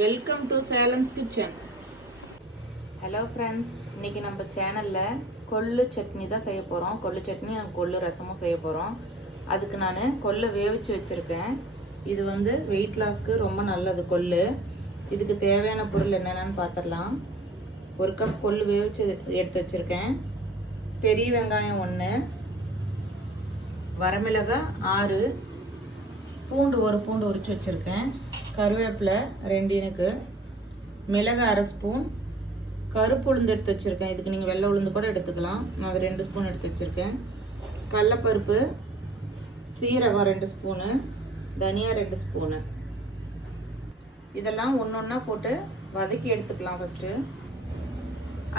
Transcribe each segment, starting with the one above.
Welcome to Salem's kitchen hello friends இன்னைக்கு நம்ம சேனலில் கொள்ளு சட்னி தான் செய்ய போகிறோம் கொள்ளு சட்னி கொள்ளு ரசமும் செய்ய போகிறோம் அதுக்கு நான் கொள்ளு வேவிச்சு வச்சுருக்கேன். இது வந்து வெயிட் லாஸ்க்கு ரொம்ப நல்லது கொள்ளு. இதுக்கு தேவையான பொருள் என்னென்னு பார்த்துடலாம் ஒரு கப் கொள்ளு வேவிச்சு எடுத்து வச்சுருக்கேன். பெரிய வெங்காயம் ஒன்று வரமிளகாய் ஆறு. பூண்டு ஒரு பூண்டு உரிச்சு வச்சுருக்கேன். கருவேப்பிலை ரெண்டு இனுக்கு. மிளகு அரை ஸ்பூன். கருப்பு உளுந்து எடுத்து வச்சுருக்கேன். இதுக்கு நீங்கள் வெள்ளை உளுந்து கூட எடுத்துக்கலாம். நான் அது ரெண்டு ஸ்பூன் எடுத்து வச்சுருக்கேன். கடலப்பருப்பு சீரகம் ரெண்டு ஸ்பூனு தனியா ரெண்டு ஸ்பூனு. இதெல்லாம் ஒன்று ஒன்றா போட்டு வதக்கி எடுத்துக்கலாம் ஃபஸ்ட்டு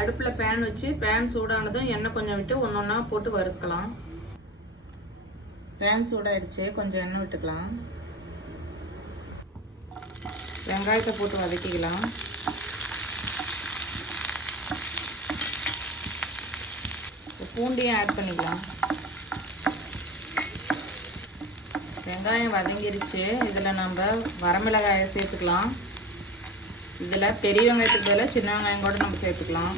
அடுப்பில் பேன் வச்சு பேன் சூடானதும் எண்ணெய் கொஞ்சம் விட்டு ஒன்று ஒன்றா போட்டு வறுக்கலாம். பேன் சூடாகிடுச்சு கொஞ்சம் எண்ணெய் விட்டுக்கலாம். வெங்காயத்தை போட்டு வதக்கிக்கலாம். பூண்டையும் ஆட் பண்ணிக்கலாம். வெங்காயம் வதங்கிருச்சு. இதில் நம்ம வரமிளகாயை சேர்த்துக்கலாம். இதில் பெரிய வெங்காயத்துக்கு பதிலாக சின்ன வெங்காயம் கூட நம்ம சேர்த்துக்கலாம்.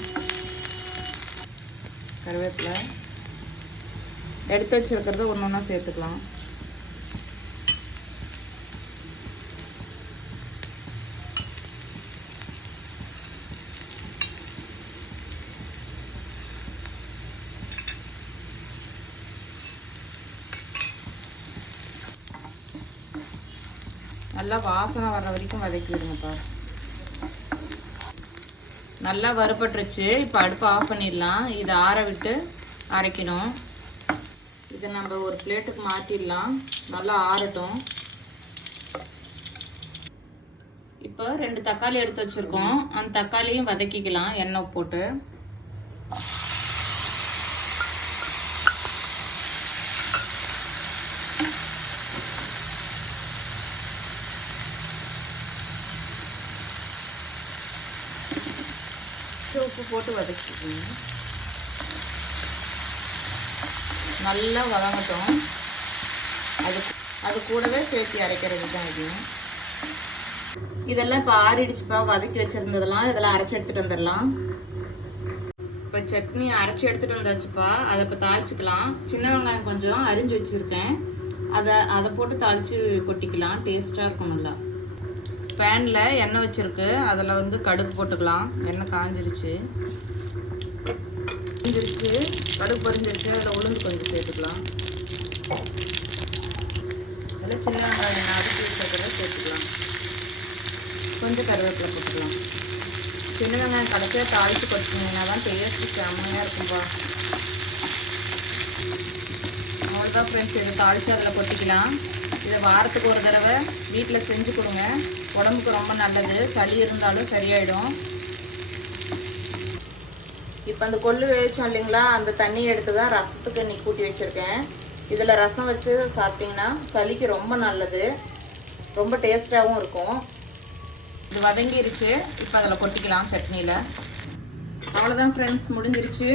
கருவேப்பிலை. எடுத்து வச்சுருக்கிறத ஒன்று ஒன்றா சேர்த்துக்கலாம். நல்லா வாசனை வர்ற வரைக்கும் வதக்கி விடுங்கப்பா நல்லா வறுபட்டுருச்சு. இப்போ அடுப்பு ஆஃப் பண்ணிடலாம். இதை ஆற விட்டு அரைக்கணும். இதை நம்ம ஒரு பிளேட்டுக்கு மாற்றிடலாம் நல்லா ஆறட்டும். இப்போ ரெண்டு தக்காளி எடுத்து வச்சுருக்கோம். அந்த தக்காளியும் வதக்கிக்கலாம். எண்ணெய் போட்டு. உப்பு போட்டு வதக்கிக்கணும் நல்லா வதங்கட்டும். அது அது கூடவே சேர்த்து அரைக்கிறது தான் இது. இதெல்லாம் இப்போ ஆறிடுச்சுப்பா. வதக்கி வச்சுருந்ததெல்லாம் இதெல்லாம் அரைச்சி எடுத்துகிட்டு வந்துடலாம். இப்போ சட்னி அரைச்சி எடுத்துகிட்டு வந்தாச்சுப்பா. அதை இப்போ தாளிச்சுக்கலாம். சின்ன வெங்காயம் கொஞ்சம் அரிஞ்சு வச்சுருக்கேன். அதை அதை போட்டு தாளித்து கொட்டிக்கலாம். டேஸ்ட்டாக இருக்கும் நல்லா. பேனில் எண்ணெய் வச்சுருக்கு. அதில் வந்து கடுகு போட்டுக்கலாம். எண்ணெய் காஞ்சிருச்சு. பொரிஞ்சிருக்கு கடுகு பொரிஞ்சிருக்கு அதில் உளுந்து கொஞ்சம் சேர்த்துக்கலாம். அதில் சின்ன வெங்காயம் அடுத்து வச்சுருக்கிறத சேர்த்துக்கலாம். கொஞ்சம் கருவேப்பிலை போட்டுக்கலாம். சின்ன வெங்காயம் கடைசியாக தாளித்து கொட்டிங்கன்னா தான் டேஸ்ட்டு செம்மையாக இருக்கும்பா. அவ்வளோதான் ஃப்ரெண்ட்ஸ் இதை தாளித்து அதில் கொட்டிக்கலாம். இதை வாரத்துக்கு ஒரு தடவை வீட்டில் செஞ்சு கொடுங்க. உடம்புக்கு ரொம்ப நல்லது. சளி இருந்தாலும் சரியாயிடும். இப்போ அந்த கொள்ளு வேவிச்சோம் இல்லைங்களா அந்த தண்ணி எடுத்து தான் ரசத்துக்கு இன்னைக்கு கூட்டி வச்சுருக்கேன். இதில் ரசம் வச்சு சாப்பிட்டிங்கன்னா சளிக்கு ரொம்ப நல்லது. ரொம்ப டேஸ்ட்டாகவும் இருக்கும். இது வதங்கிருச்சு. இப்போ அதில் கொட்டிக்கலாம் சட்னியில். அவ்வளோதான் ஃப்ரெண்ட்ஸ் முடிஞ்சிருச்சு.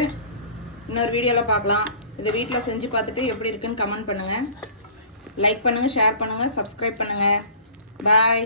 இன்னொரு வீடியோவில் பார்க்கலாம். இதை வீட்டில் செஞ்சு பார்த்துட்டு எப்படி இருக்குன்னு கமெண்ட் பண்ணுங்கள் லைக் பண்ணுங்கள் ஷேர் பண்ணுங்கள் சப்ஸ்கிரைப் பண்ணுங்கள் பாய்